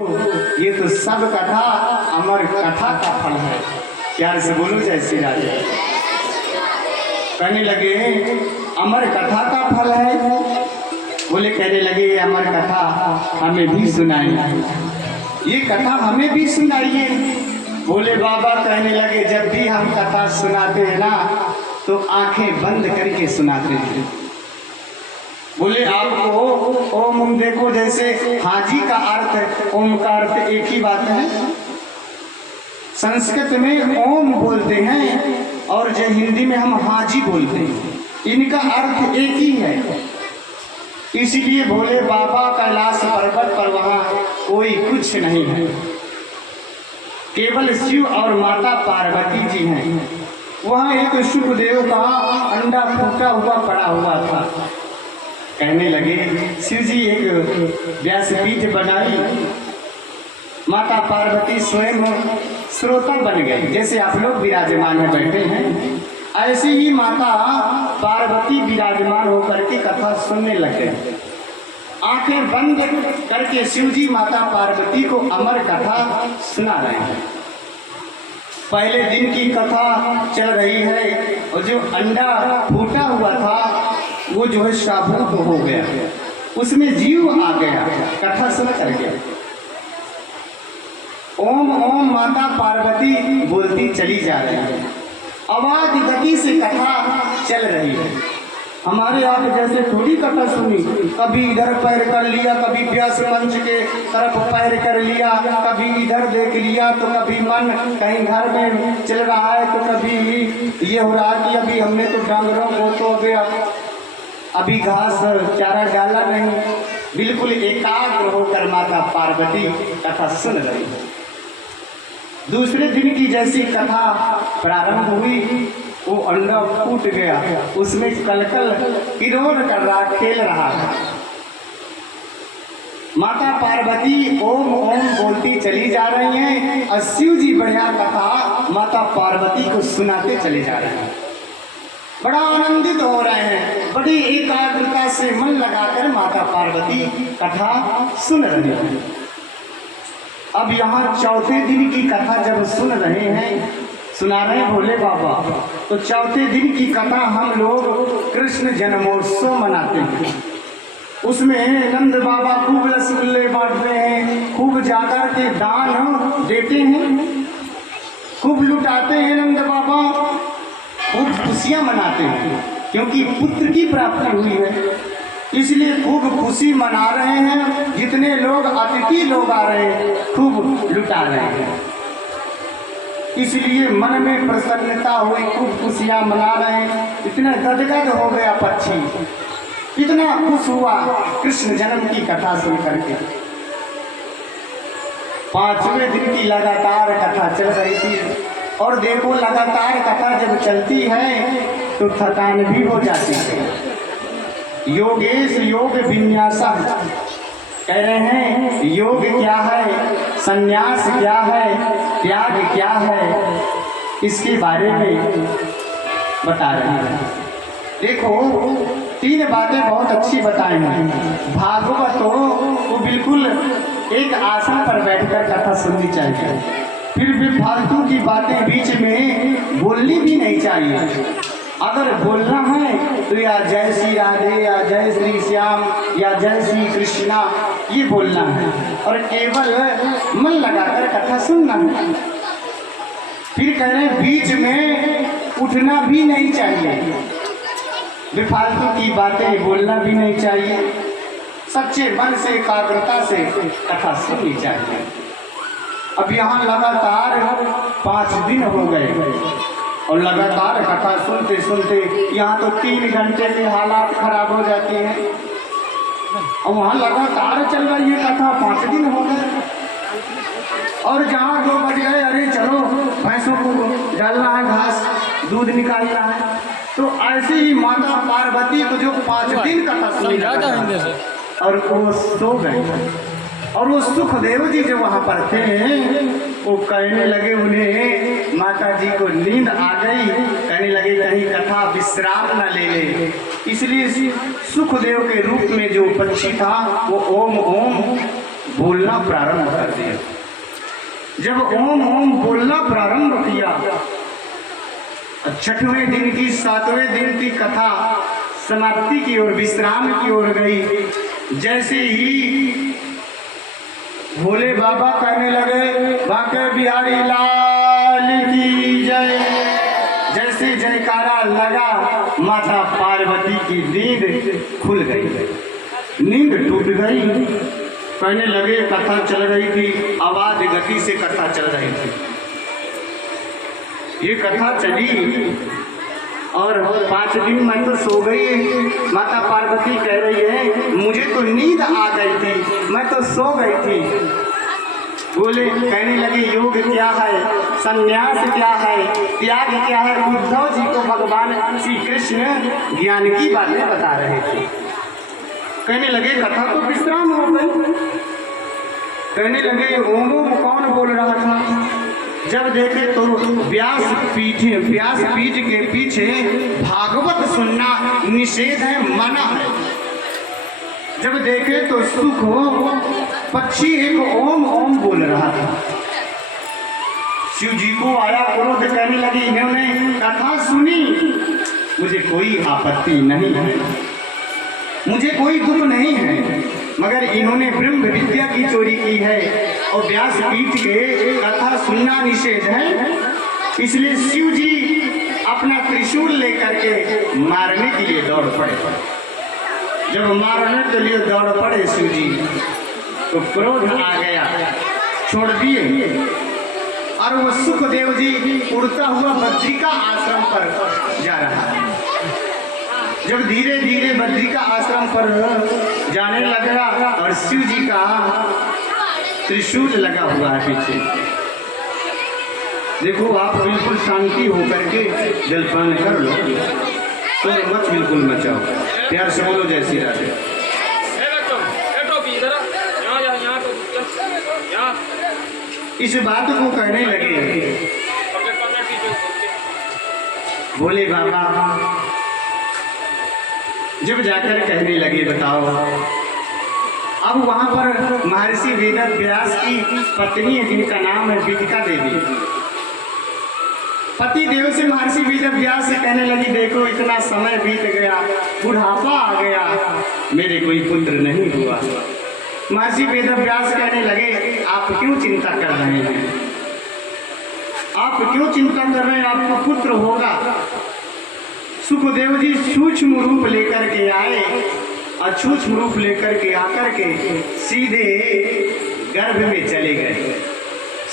ये तो सब कथा अमर कथा का फल है। प्यार से बोलो जय श्री राधे। कहने लगे अमर कथा का फल है। बोले कहने लगे अमर कथा हमें भी सुनाइए, ये कथा हमें भी सुनाइए। बोले बाबा कहने लगे जब भी हम कथा सुनाते हैं ना तो आंखें बंद करके सुनाते हैं। बोले आपको ओम देखो, जैसे हाजी का अर्थ ओम का अर्थ एक ही बात है। संस्कृत में ओम बोलते हैं और जो हिंदी में हम हाजी बोलते हैं, इनका अर्थ एक ही है। इसलिए भोले बाबा कैलाश पर्वत पर वहाँ कोई कुछ नहीं है, केवल शिव और माता पार्वती जी हैं। वहाँ एक सुखदेव का अंडा फूटा हुआ पड़ा हुआ था। कहने लगे शिव जी एक व्यासपीठ बनाई, माता पार्वती स्वयं श्रोता बन गए। जैसे आप लोग विराजमान है बैठे हैं, ऐसे ही माता पार्वती विराजमान होकर के कथा सुनने लगे। आंखें बंद करके शिव जी माता पार्वती को अमर कथा सुना रहे हैं। पहले दिन की कथा चल रही है और जो अंडा फूटा हुआ था वो जो है शाबूत हो गया, उसमें जीव आ गया। कथा सुन कर गया। ओम ओम माता पार्वती बोलती चली जा रही है, आवाज गति से कथा चल रही है। हमारे यहाँ जैसे थोड़ी कथा सुनी, कभी इधर पैर कर लिया, कभी व्यास मंच के तरफ पैर कर लिया, कभी इधर देख लिया, तो कभी मन कहीं घर में चल रहा है, तो कभी ये हो रहा कि अभी हमने तो डांगरों को तो गया, अभी घास चारा डाला नहीं। बिल्कुल एकाग्र होकर माता पार्वती कथा सुन रही है। दूसरे दिन की जैसी कथा प्रारंभ हुई, वो अंडा फूट गया, उसमें कलकल किरोड़ कर रहा, खेल रहा था। माता पार्वती ओम ओम बोलती चली जा रही हैं और शिव जी बढ़िया कथा माता पार्वती को सुनाते चले जा रहे हैं। बड़ा आनंदित हो रहे हैं, बड़ी एकाग्रता से मन लगाकर माता पार्वती कथा सुन रहे हैं। अब यहाँ चौथे दिन की कथा जब सुन रहे हैं, सुना रहे भोले बाबा, तो चौथे दिन की कथा हम लोग कृष्ण जन्मोत्सव मनाते हैं। उसमें नंद बाबा खूब रसगुल्ले बांटते हैं, खूब जाकर के दान देते हैं, खूब लुटाते हैं नंद बाबा, खूब खुशियाँ मनाते हैं। क्योंकि पुत्र की प्राप्ति हुई है, इसलिए खूब खुशी मना रहे हैं। जितने लोग अतिथि लोग आ रहे हैं खूब लुटा रहे हैं, इसलिए मन में प्रसन्नता हुई, खूब खुशियाँ मना रहे हैं। इतना गदगद हो गया पक्षी, इतना खुश हुआ कृष्ण जन्म की कथा सुन करके। पांचवें दिन की लगातार कथा चल रही थी, और देखो लगातार कथा जब चलती है तो थकान भी हो जाती है। योगेश योग विन्यासा कह रहे हैं, योग क्या है, संन्यास क्या है, त्याग क्या है, इसके बारे में बता रहे हैं। देखो तीन बातें बहुत अच्छी बताई हैं। भागवत वो बिल्कुल एक आसन पर बैठकर कथा सुननी चाहिए, फिर भी फालतू की बातें बीच में बोलनी भी नहीं चाहिए। अगर बोलना है तो या जय श्री राधे, या जय श्री श्याम, या जय श्री कृष्णा, ये बोलना है, और केवल मन लगाकर कथा सुनना है। फिर कह रहे हैं बीच में उठना भी नहीं चाहिए, बेफालतू की बातें बोलना भी नहीं चाहिए, सच्चे मन से एकाग्रता से कथा सुननी चाहिए। अब यहाँ लगातार 5 दिन हो गए और लगातार कथा सुनते सुनते यहाँ तो 3 घंटे में हालात खराब हो जाते हैं, और वहाँ लगातार चल रही है कथा। 5 दिन हो गए और जहाँ 2 बज गए, अरे चलो भैंसों को डालना है घास, दूध निकालना है। तो ऐसे ही माता पार्वती को जो 5 दिन कथा सुनी और वो सो गए। और वो सुखदेव जी जो वहाँ पर थे वो कहने लगे, उन्हें माता जी को नींद आ गई, कहने लगे कहीं कथा विश्राम न ले ले। इसलिए सुखदेव के रूप में जो पक्षी था वो ओम ओम बोलना प्रारंभ कर दिया। जब ओम ओम बोलना प्रारंभ किया, 6वें दिन की 7वें दिन की कथा समाप्ति की ओर, विश्राम की ओर गई। जैसे ही भोले बाबा कहने लगे बांके बिहारी लाल की जय, जैसे जयकारा लगा, माता पार्वती की नींद खुल गई, नींद टूट गई। कहने लगे कथा चल रही थी, आवाज गति से कथा चल रही थी। ये कथा चली और 5 दिन मैं तो सो गई। माता पार्वती कह रही है मुझे तो नींद आ गई थी, मैं तो सो गई थी। बोले कहने लगे योग क्या है, संन्यास क्या है, त्याग क्या है। उद्धव जी को भगवान श्री कृष्ण ज्ञान की बातें बता रहे थे। कहने लगे कथा तो विश्राम हो गई। कहने लगे ओम ओम कौन बोल रहा था। जब देखे तो व्यास पीठ के पीछे भागवत सुनना निषेध है, मना है। जब देखे तो सुख हो, पक्षी एक ओम ओम बोल रहा था। शिव जी को आया क्रोध, कहने लगे इन्होंने कथा सुनी, मुझे कोई आपत्ति नहीं है, मुझे कोई दुख नहीं है, मगर इन्होंने ब्रह्म विद्या की चोरी की है और व्यास पीठ के कथा सुनना निषेध है। इसलिए शिव जी अपना त्रिशूल लेकर के मारने के लिए दौड़ पड़े। जब मारने के लिए दौड़ पड़े शिव जी तो क्रोध आ गया, छोड़ दिए। और वो सुखदेव जी उड़ता हुआ बद्रिका आश्रम पर जा रहा है। जब धीरे धीरे बद्रिका आश्रम पर जाने लगा और शिव जी का त्रिशूल लगा हुआ है पीछे। देखो आप बिल्कुल शांति होकर के जलपान कर लो, तो मत बिल्कुल मचाओ, प्यार से बोलो जय श्री राधे। इस बात को कहने लगे बोले बाबा। जब जाकर कहने लगे बताओ, अब वहां पर महर्षि वेद व्यास की पत्नी है जिनका नाम है विदिका देवी। पति देव से महर्षि वेद व्यास से कहने लगी देखो इतना समय बीत गया, बुढ़ापा आ गया, मेरे कोई पुत्र नहीं हुआ। महर्षि वेद व्यास कहने लगे आप क्यों चिंता कर रहे हैं, आप क्यों चिंता कर रहे हैं, आपको पुत्र होगा। सुखदेव जी सूक्ष्म रूप लेकर के आए और सूक्ष्म रूप लेकर के आकर के सीधे गर्भ में चले गए।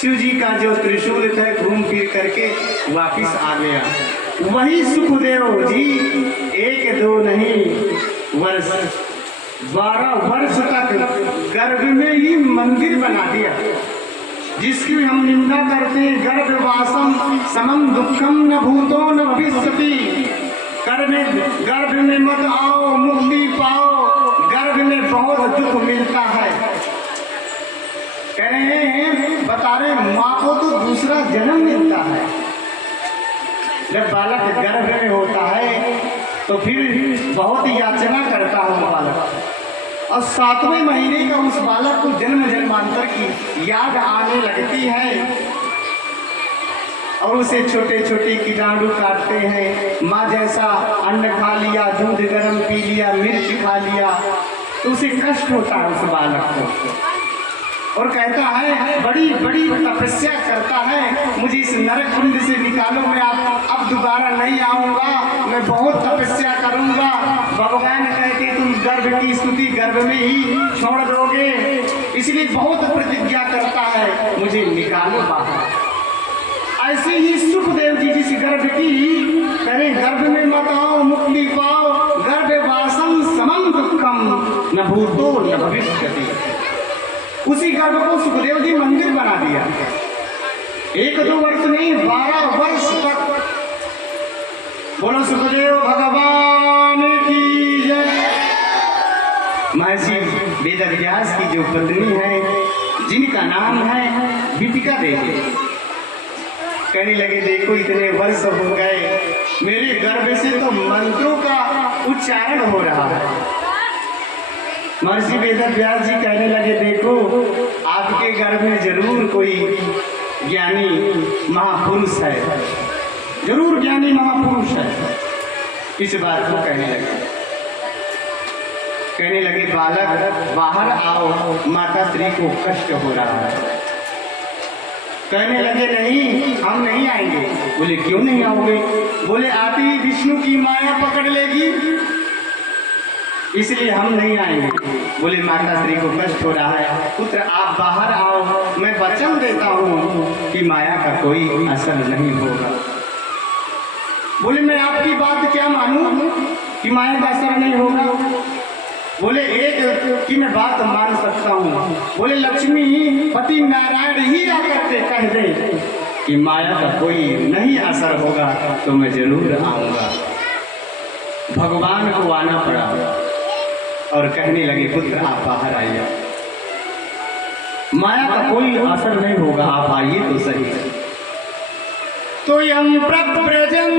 शिव जी का जो त्रिशूल था घूम फिर करके वापिस आ गया। वही सुखदेव जी 1-2 नहीं वर्ष 12 वर्ष तक गर्भ में ही मंदिर बना दिया, जिसकी हम निंदा करते हैं। गर्भवासम समम दुखम न भूतो न भविष्यति। गर्भ में मत आओ, मुक्ति पाओ, गर्भ में बहुत दुख मिलता है। कह रहे हैं बता रहे माँ को तो दूसरा जन्म मिलता है। जब बालक गर्भ में होता है तो फिर बहुत याचना करता है बालक, और 7वें महीने का उस बालक को जन्म जन्मांतर की याद आने लगती है और उसे छोटे छोटे कीटाणु काटते हैं। माँ जैसा अन्न खा लिया, दूध गर्म पी लिया, मिर्च खा लिया, तो उसे कष्ट होता है उस बालक को, और कहता है बड़ी बड़ी तपस्या करता है मुझे इस नरक कुंड से निकालो, मैं अब दोबारा नहीं आऊँगा, मैं बहुत तपस्या करूँगा। भगवान कहते तुम गर्भ की स्तुति गर्भ में ही छोड़ दोगे, इसलिए बहुत प्रतिज्ञा करता है मुझे निकालो बाहर। ऐसे ही सुखदेव जी जिस गर्भ की करें गर्भ में मत आओ, मुक्ति पाओ, गर्भवासम समम दुखम न भूतो न भविष्यति। उसी गर्भ को सुखदेव जी मंदिर बना दिया। 1-2 वर्ष नहीं 12 वर्ष तक। बोलो सुखदेव भगवान की जय। महर्षि वेदव्यास की जो पत्नी है जिनका नाम है विदिका देवी, कहने लगे देखो इतने वर्ष हो गए, मेरे गर्भ से तो मंत्रों का उच्चारण हो रहा है, महर्षि वेद व्यास जी कहने लगे, देखो आपके घर में जरूर कोई ज्ञानी महापुरुष है, जरूर ज्ञानी महापुरुष है। इस बात को कहने लगे बालक बाहर आओ, माता श्री को कष्ट हो रहा है। कहने लगे नहीं हम नहीं आएंगे। बोले क्यों नहीं आओगे? बोले आते ही विष्णु की माया पकड़ लेगी, इसलिए हम नहीं आएंगे। बोले माता श्री को कष्ट हो रहा है, पुत्र आप बाहर आओ, मैं वचन देता हूँ कि माया का कोई असर नहीं होगा। बोले मैं आपकी बात क्या मानूं कि माया का असर नहीं होगा? बोले एक की मैं बात मान सकता हूँ। बोले लक्ष्मी पति नारायण ही आकर के कह दे कि माया का कोई नहीं असर होगा तो मैं जरूर आऊँगा। भगवान को आना पड़ा और कहने लगे पुत्र आप बाहर आइए, माया का कोई असर नहीं होगा, आप आइए तो सही। तो यम प्रव्रजं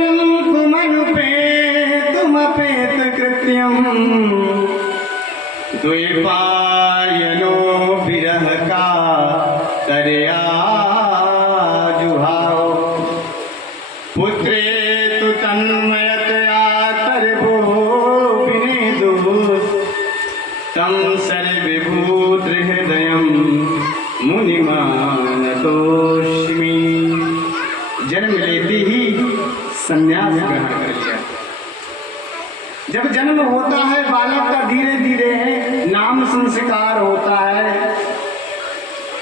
तुमपेत कृत्यम द्वैपायनो विरह का तरया जुहाओ पुत्रे तु तन्मयतया तरबो विनेदु तम सर्वभूत हृदयं मुनिमानतोष्मि। जन्म लेते ही संन्यास ग्रहण कर लिया। जब जन्म होता है बालक का धीरे धीरे नाम संस्कार होता है,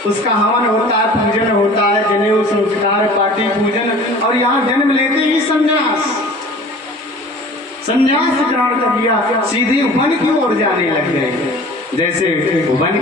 उसका हवन होता है, पूजन होता है, जनेऊ संस्कार, पाटी पूजन, और यहाँ जन्म लेते ही संन्यास ग्रहण कर लिया। सीधे वन की ओर जाने लग गए। जैसे वन